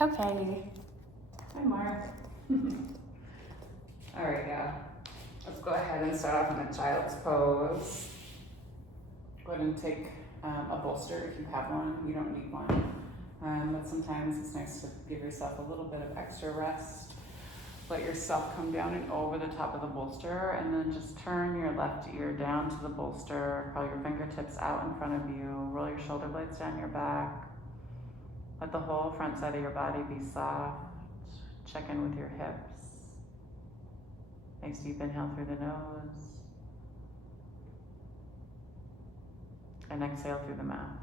Okay. Hi, Mark. All right, yeah. Let's go ahead and start off in a child's pose. Go ahead and take a bolster if you have one. You don't need one. But sometimes it's nice to give yourself a little bit of extra rest. Let yourself come down and over the top of the bolster, and then just turn your left ear down to the bolster. Curl your fingertips out in front of you. Roll your shoulder blades down your back. Let the whole front side of your body be soft. Check in with your hips. Nice deep inhale through the nose. And exhale through the mouth.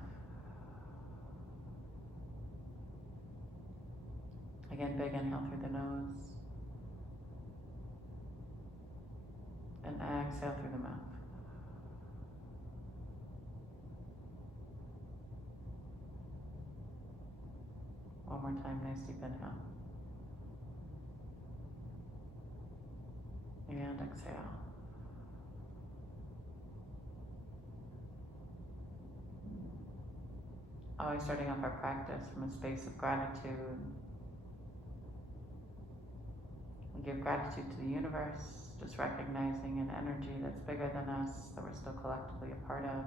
Again, big inhale through the nose. And exhale through the mouth. One more time, nice deep inhale. And exhale. Always starting off our practice from a space of gratitude. We give gratitude to the universe, just recognizing an energy that's bigger than us, that we're still collectively a part of.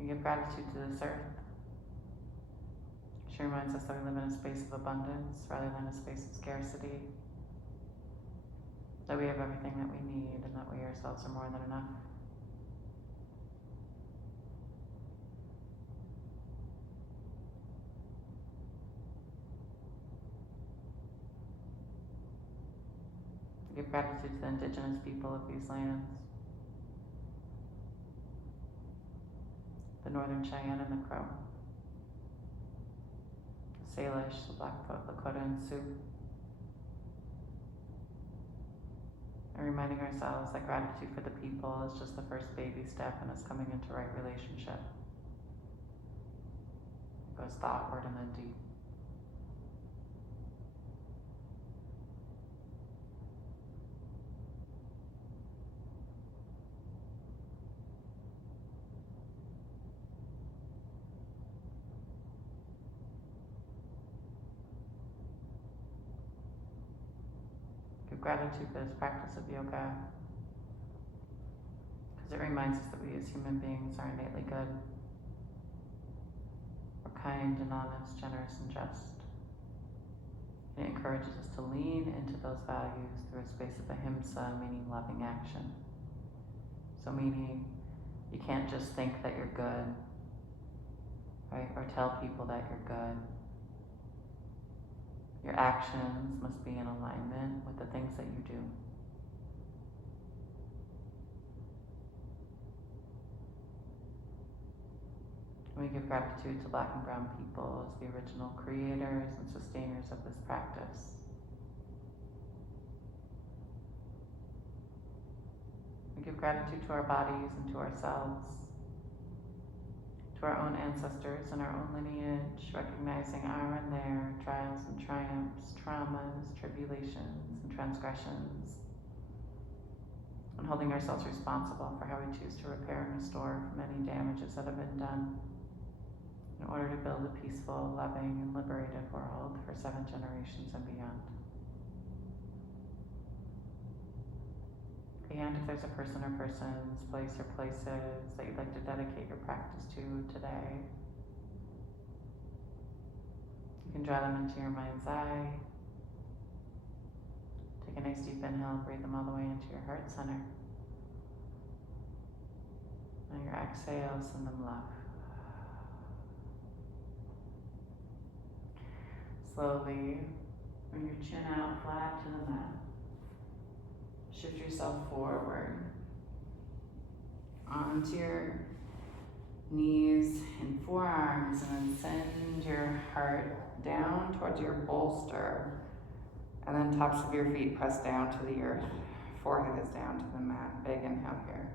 We give gratitude to this earth. She reminds us that we live in a space of abundance rather than a space of scarcity. That we have everything that we need and that we ourselves are more than enough. We give gratitude to the indigenous people of these lands. The Northern Cheyenne and the Crow. The Salish, the Blackfoot, Lakota, and Sioux. And reminding ourselves that gratitude for the people is just the first baby step in us coming into right relationship. It goes thoughtward and then deep. Give gratitude for this practice of yoga because it reminds us that we as human beings are innately good. We're kind and honest, generous and just. It encourages us to lean into those values through a space of ahimsa, meaning loving action. So meaning you can't just think that you're good, right? Or tell people that you're good. Your actions must be in alignment with the things that you do. We give gratitude to Black and Brown people as the original creators and sustainers of this practice. We give gratitude to our bodies and to ourselves, to our own ancestors and our own lineage, recognizing our and their trials and triumphs, traumas, tribulations, and transgressions, and holding ourselves responsible for how we choose to repair and restore from any damages that have been done, in order to build a peaceful, loving, and liberated world for 7 generations and beyond. And if there's a person or persons, place or places that you'd like to dedicate your practice to today, you can draw them into your mind's eye. Take a nice deep inhale, breathe them all the way into your heart center. On your exhale, send them love. Slowly, bring your chin out flat to the mat. Shift yourself forward onto your knees and forearms, and then send your heart down towards your bolster, and then tops of your feet press down to the earth. Forehead is down to the mat. Big inhale here.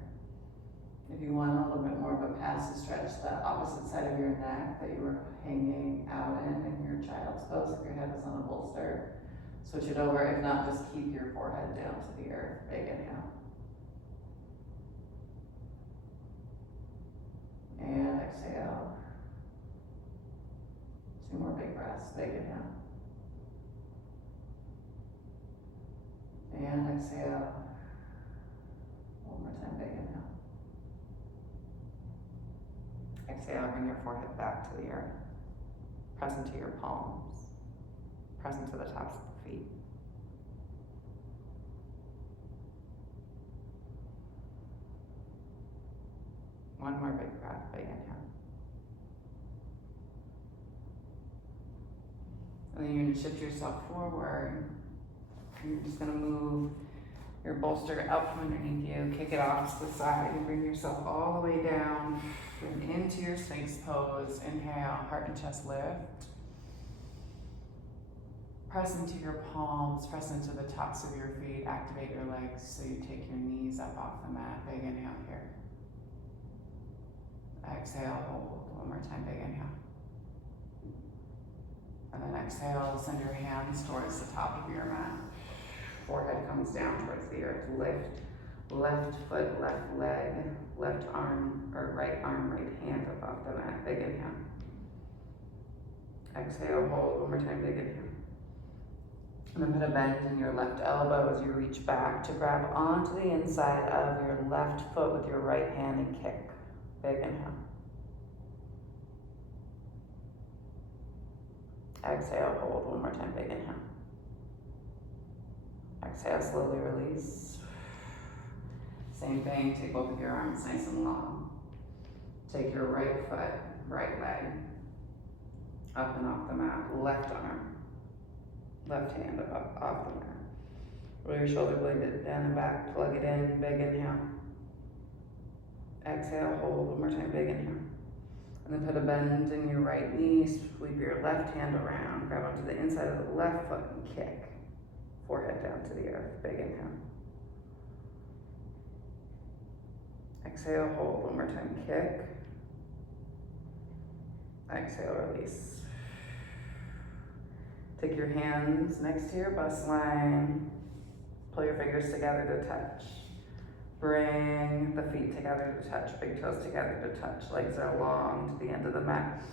If you want a little bit more of a passive stretch, the opposite side of your neck that you were hanging out in your child's pose, if your head was on a bolster, switch it over. If not, just keep your forehead down to the earth. Big inhale. And exhale. 2 more big breaths, big inhale. And exhale. 1 more time, big inhale. Exhale, bring your forehead back to the earth. Press into your palms. Press into the tops of the feet. One more big breath, big inhale. And then you're gonna shift yourself forward. You're just gonna move your bolster out from underneath you, kick it off to the side, and bring yourself all the way down and into your Sphinx pose. Inhale, heart and chest lift. Press into your palms, press into the tops of your feet, activate your legs so you take your knees up off the mat. Big inhale here. Exhale, hold. One more time, big inhale. And then exhale, send your hands towards the top of your mat. Forehead comes down towards the earth. Lift, left foot, left leg, left arm, or right arm, right hand up off the mat. Big inhale. Exhale, hold. One more time, big inhale. And then put a bend in your left elbow as you reach back to grab onto the inside of your left foot with your right hand and kick. Big inhale. Exhale, hold. One more time, big inhale. Exhale, slowly release. Same thing, take both of your arms nice and long. Take your right foot, right leg, up and off the mat. Left arm, left hand up off the mat. Roll your shoulder blade down and back, plug it in, big inhale. Exhale, hold. One more time, big inhale. And then put a bend in your right knee, sweep your left hand around, grab onto the inside of the left foot and kick. Forehead down to the earth, big inhale. Exhale, hold. One more time, kick. Exhale, release. Take your hands next to your bust line. Pull your fingers together to touch. Bring the feet together to touch, big toes together to touch. Legs are long to the end of the mat.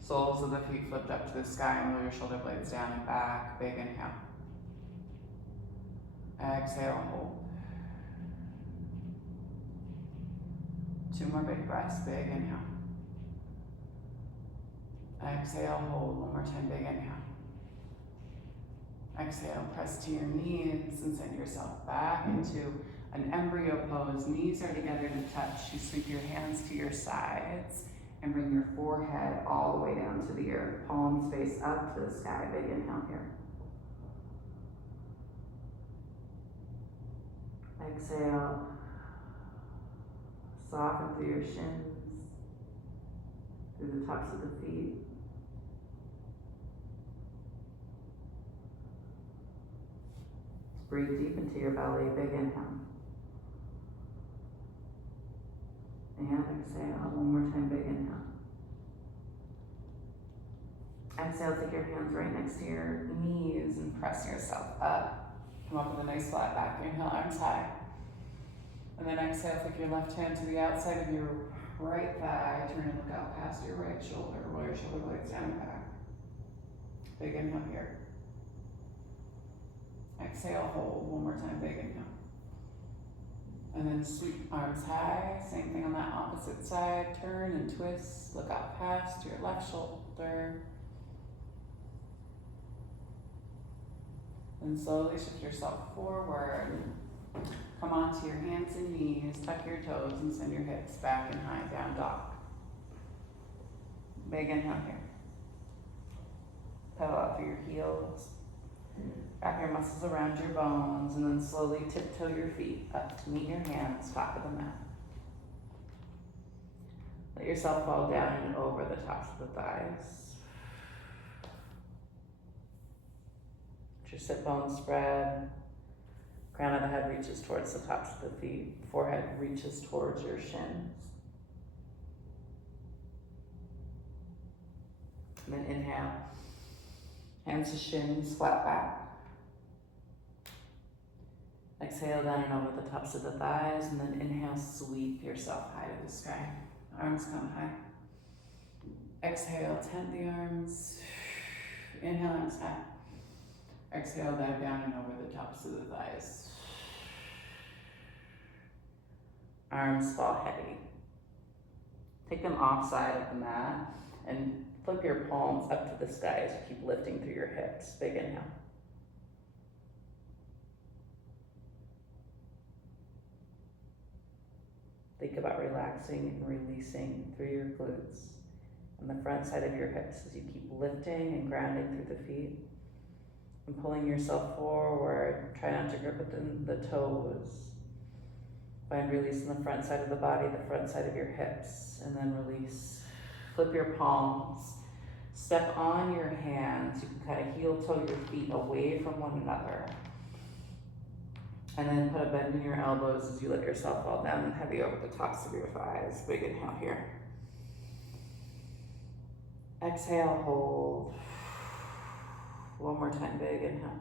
Soles of the feet flipped up to the sky and roll your shoulder blades down and back. Big inhale. Exhale, hold. 2 more big breaths, big inhale. Exhale, hold. 1 more time, big inhale. Exhale, press to your knees and send yourself back into an embryo pose. Knees are together to touch. You sweep your hands to your sides and bring your forehead all the way down to the earth. Palms face up to the sky. Big inhale here. Exhale. Soften through your shins, through the tops of the feet. Breathe deep into your belly. Big inhale. And exhale. One more time, big inhale. Exhale, take your hands right next to your knees and press yourself up. Come up with a nice flat back. Inhale, arms high. And then exhale, take your left hand to the outside of your right thigh. Turn and look out past your right shoulder. Roll your shoulder blades down and back. Big inhale here. Exhale, hold. One more time, big inhale. And then sweep arms high. Same thing on that opposite side. Turn and twist. Look out past your left shoulder. And slowly shift yourself forward. Come onto your hands and knees. Tuck your toes and send your hips back and high, down dog. Big inhale here. Pedal out through your heels. Wrap your muscles around your bones and then slowly tiptoe your feet up to meet your hands, top of the mat. Let yourself fall down and over the tops of the thighs. Let your sit bones spread. Crown of the head reaches towards the tops of the feet. Forehead reaches towards your shins. And then inhale. Hands to shins, flat back. Exhale down and over the tops of the thighs, and then inhale, sweep yourself high to the sky. Arms come high. Exhale, tent the arms. Inhale, arms high. Exhale, dive down and over the tops of the thighs. Arms fall heavy. Take them offside of the mat and flip your palms up to the sky as you keep lifting through your hips. Big inhale. Think about relaxing and releasing through your glutes and the front side of your hips as you keep lifting and grounding through the feet and pulling yourself forward. Try not to grip within the toes. Find release in the front side of the body, the front side of your hips, and then release. Flip your palms. Step on your hands. You can kind of heel toe your feet away from one another. And then put a bend in your elbows as you let yourself fall down and heavy over the tops of your thighs. Big inhale here. Exhale, hold. One more time, big inhale.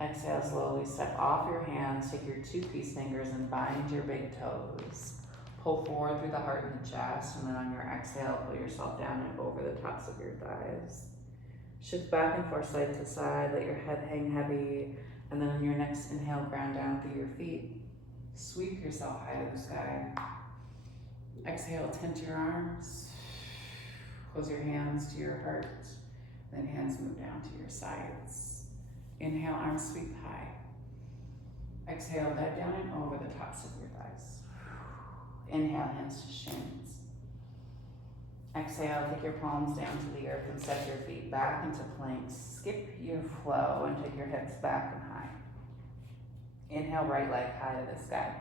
Exhale, slowly step off your hands. Take your 2 peace fingers and bind your big toes. Pull forward through the heart and the chest, and then on your exhale, pull yourself down and over the tops of your thighs. Shift back and forth side to side. Let your head hang heavy. And then on your next inhale, ground down through your feet. Sweep yourself high to the sky. Exhale, tent your arms. Close your hands to your heart. Then hands move down to your sides. Inhale, arms sweep high. Exhale, dive down and over the tops of your thighs. Inhale, hands to shins. Exhale, take your palms down to the earth and set your feet back into planks. Skip your flow and take your hips back and high. Inhale, right leg high to the sky.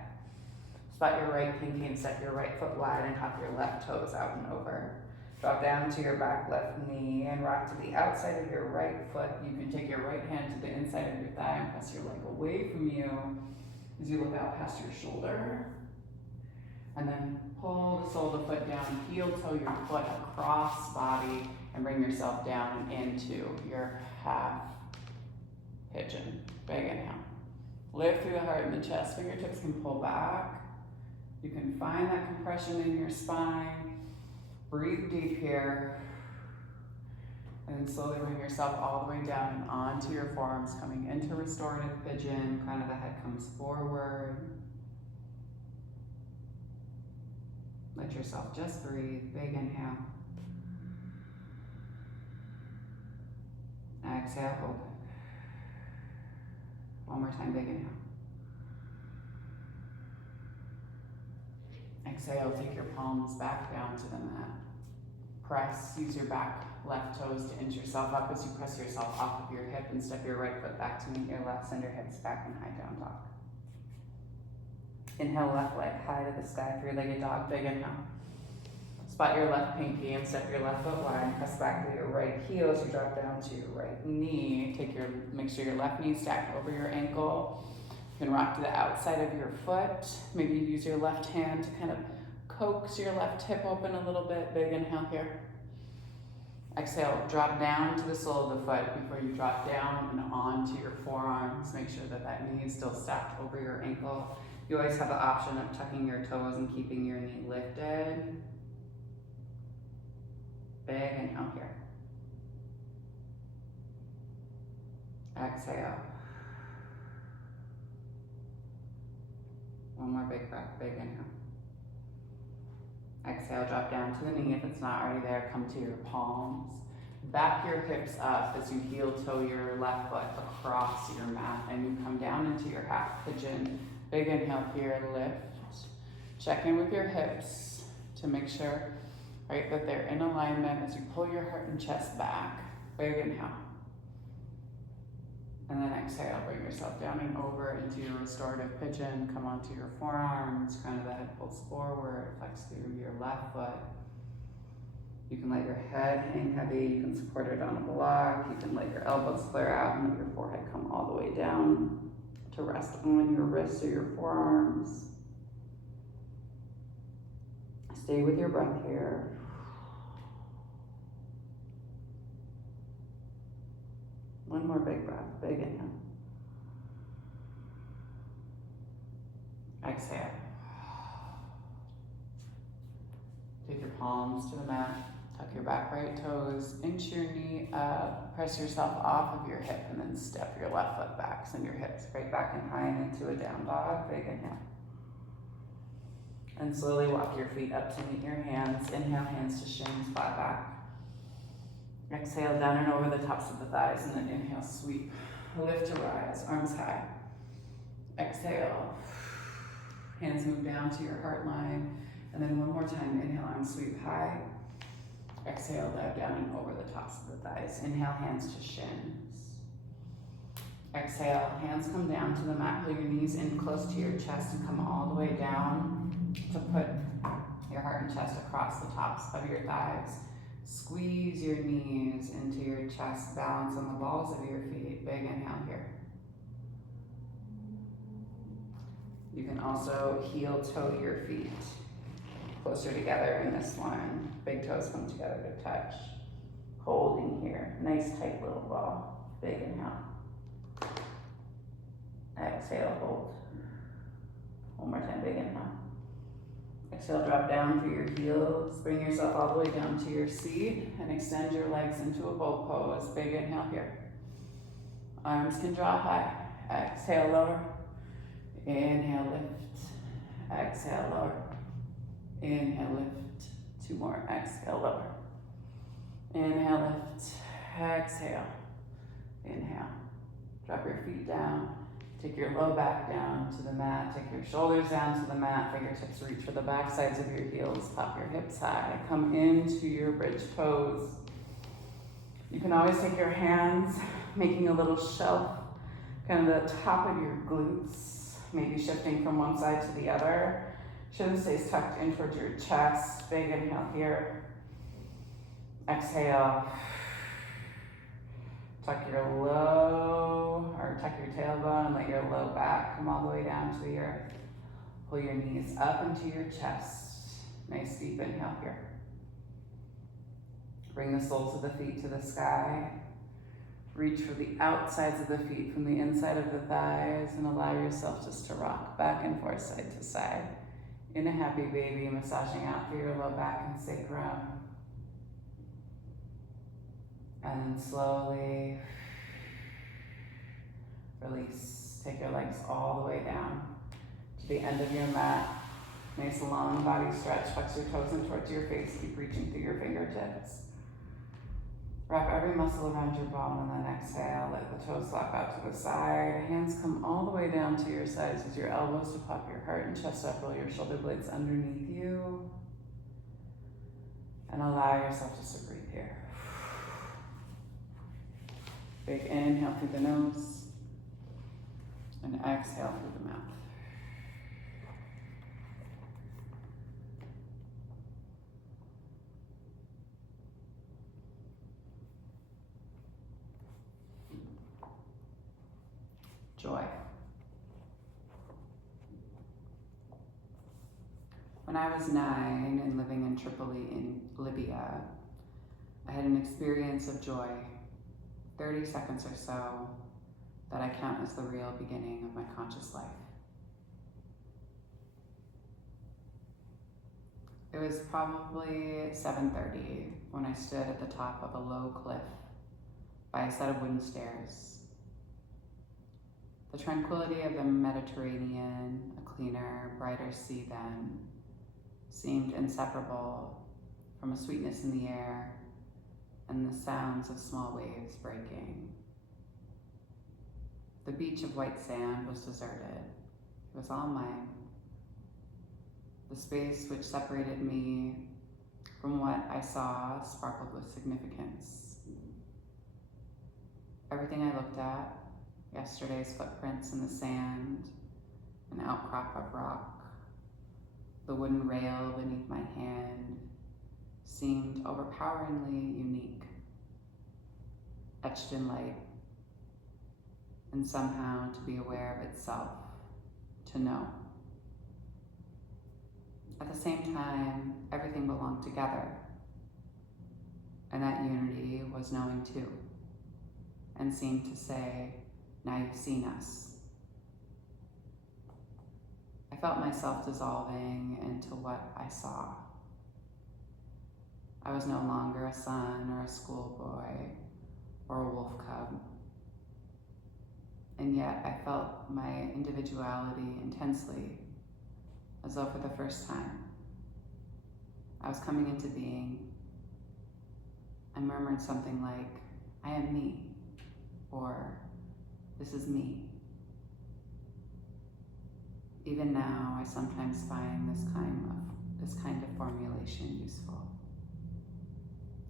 Spot your right pinky and set your right foot wide and hop your left toes out and over. Drop down to your back left knee and rock to the outside of your right foot. You can take your right hand to the inside of your thigh and press your leg away from you as you look out past your shoulder. And then pull the sole of the foot down, heel toe your foot across body and bring yourself down into your half pigeon. Big inhale. Lift through the heart and the chest. Fingertips can pull back. You can find that compression in your spine. Breathe deep here. And then slowly bring yourself all the way down and onto your forearms, coming into restorative pigeon. Crown of the head comes forward. Let yourself just breathe. Big inhale. Exhale, hold it. One more time, big inhale. Exhale, take your palms back down to the mat. Press, use your back left toes to inch yourself up as you press yourself off of your hip and step your right foot back to meet your left, send your hips back and high down dog. Inhale, left leg high to the sky, 3-legged dog, big inhale. Spot your left pinky and step your left foot wide. Press back through your right heel as you drop down to your right knee. Make sure your left knee stacked over your ankle. You can rock to the outside of your foot. Maybe use your left hand to kind of coax your left hip open a little bit. Big inhale here. Exhale, drop down to the sole of the foot before you drop down and onto your forearms. Make sure that that knee is still stacked over your ankle. You always have the option of tucking your toes and keeping your knee lifted. Big inhale here. Exhale. One more big breath, big inhale. Exhale, drop down to the knee if it's not already there. Come to your palms. Back your hips up as you heel toe your left foot across your mat and you come down into your half pigeon. Big inhale here, lift. Check in with your hips to make sure, right, that they're in alignment as you pull your heart and chest back. Big inhale. And then exhale, bring yourself down and over into your restorative pigeon. Come onto your forearms, crown of the head pulls forward, flex through your left foot. You can let your head hang heavy, you can support it on a block, you can let your elbows flare out and let your forehead come all the way down to rest on your wrists or your forearms. Stay with your breath here. One more big breath, big inhale. Exhale. Take your palms to the mat, tuck your back right toes into your knee up, press yourself off of your hip, and then step your left foot back. Send your hips right back in high and into a down dog. Big inhale. And slowly walk your feet up to meet your hands. Inhale, hands to shins, flat back. Exhale, down and over the tops of the thighs, and then inhale, sweep. Lift to rise, arms high. Exhale. Hands move down to your heart line. And then one more time, inhale, arms sweep high. Exhale, dive down and over the tops of the thighs. Inhale, hands to shins. Exhale, hands come down to the mat. Pull your knees in close to your chest and come all the way down to put your heart and chest across the tops of your thighs. Squeeze your knees into your chest, balance on the balls of your feet. Big inhale here. You can also heel toe your feet closer together in this one. Big toes come together to touch. Holding here. Nice tight little ball. Big inhale. Exhale, hold. One more time, big inhale. Exhale, drop down through your heels. Bring yourself all the way down to your seat and extend your legs into a boat pose. Big inhale here. Arms can draw high. Exhale, lower. Inhale, lift. Exhale, lower. Inhale, lift. Two more. Exhale, lower. Inhale, lift. Exhale. Inhale. Drop your feet down. Take your low back down to the mat. Take your shoulders down to the mat. Fingertips reach for the back sides of your heels. Pop your hips high. Come into your bridge pose. You can always take your hands, making a little shelf, kind of the top of your glutes, maybe shifting from one side to the other. Chin stays tucked in towards your chest. Big inhale here. Exhale. Tuck your tailbone and let your low back come all the way down to the earth. Pull your knees up into your chest. Nice deep inhale here. Bring the soles of the feet to the sky. Reach for the outsides of the feet from the inside of the thighs and allow yourself just to rock back and forth, side to side. In a happy baby, massaging out through your low back and sacrum. And then slowly release. Take your legs all the way down to the end of your mat. Nice long body stretch. Flex your toes in towards your face. Keep reaching through your fingertips. Wrap every muscle around your bone and then exhale. Let the toes slap out to the side. Hands come all the way down to your sides. Use your elbows to pop your heart and chest up. Roll your shoulder blades underneath you. And allow yourself just to breathe here. Big inhale through the nose and exhale through the mouth. Joy. When I was 9 and living in Tripoli in Libya, I had an experience of joy, 30 seconds or so, that I count as the real beginning of my conscious life. It was probably 7:30 when I stood at the top of a low cliff by a set of wooden stairs. The tranquility of the Mediterranean, a cleaner, brighter sea then, seemed inseparable from a sweetness in the air and the sounds of small waves breaking. The beach of white sand was deserted. It was all mine. The space which separated me from what I saw sparkled with significance. Everything I looked at, yesterday's footprints in the sand, an outcrop of rock, the wooden rail beneath my hand, seemed overpoweringly unique, etched in light, and somehow to be aware of itself, to know. At the same time, everything belonged together, and that unity was knowing too, and seemed to say, now you've seen us. I felt myself dissolving into what I saw. I was no longer a son or a schoolboy or a wolf cub. And yet I felt my individuality intensely, as though for the first time I was coming into being. I murmured something like, I am me, or this is me. Even now, I sometimes find this kind of formulation useful.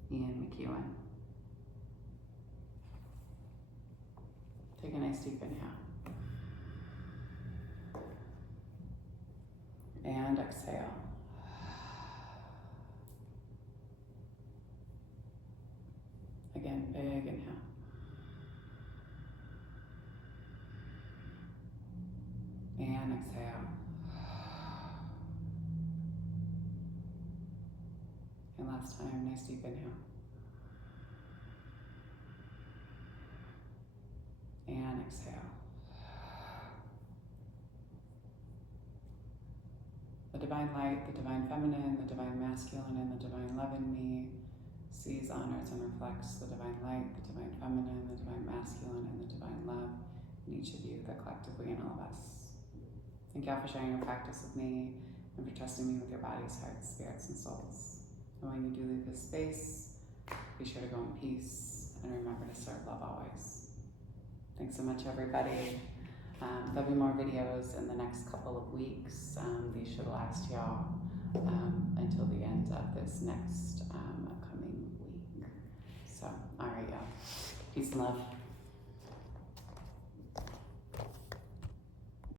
Ian McEwen. Take a nice deep inhale. And exhale. Again, big inhale. And exhale. And last time, nice deep inhale. And exhale. The divine light, the divine feminine, the divine masculine, and the divine love in me sees, honors, and reflects the divine light, the divine feminine, the divine masculine, and the divine love in each of you, that collectively in all of us. Thank y'all for sharing your practice with me and for trusting me with your bodies, hearts, spirits, and souls. And when you do leave this space, be sure to go in peace and remember to serve love always. Thanks so much, everybody. There'll be more videos in the next couple of weeks. These should last y'all until the end of this next upcoming week. So, all right, y'all. Peace and love.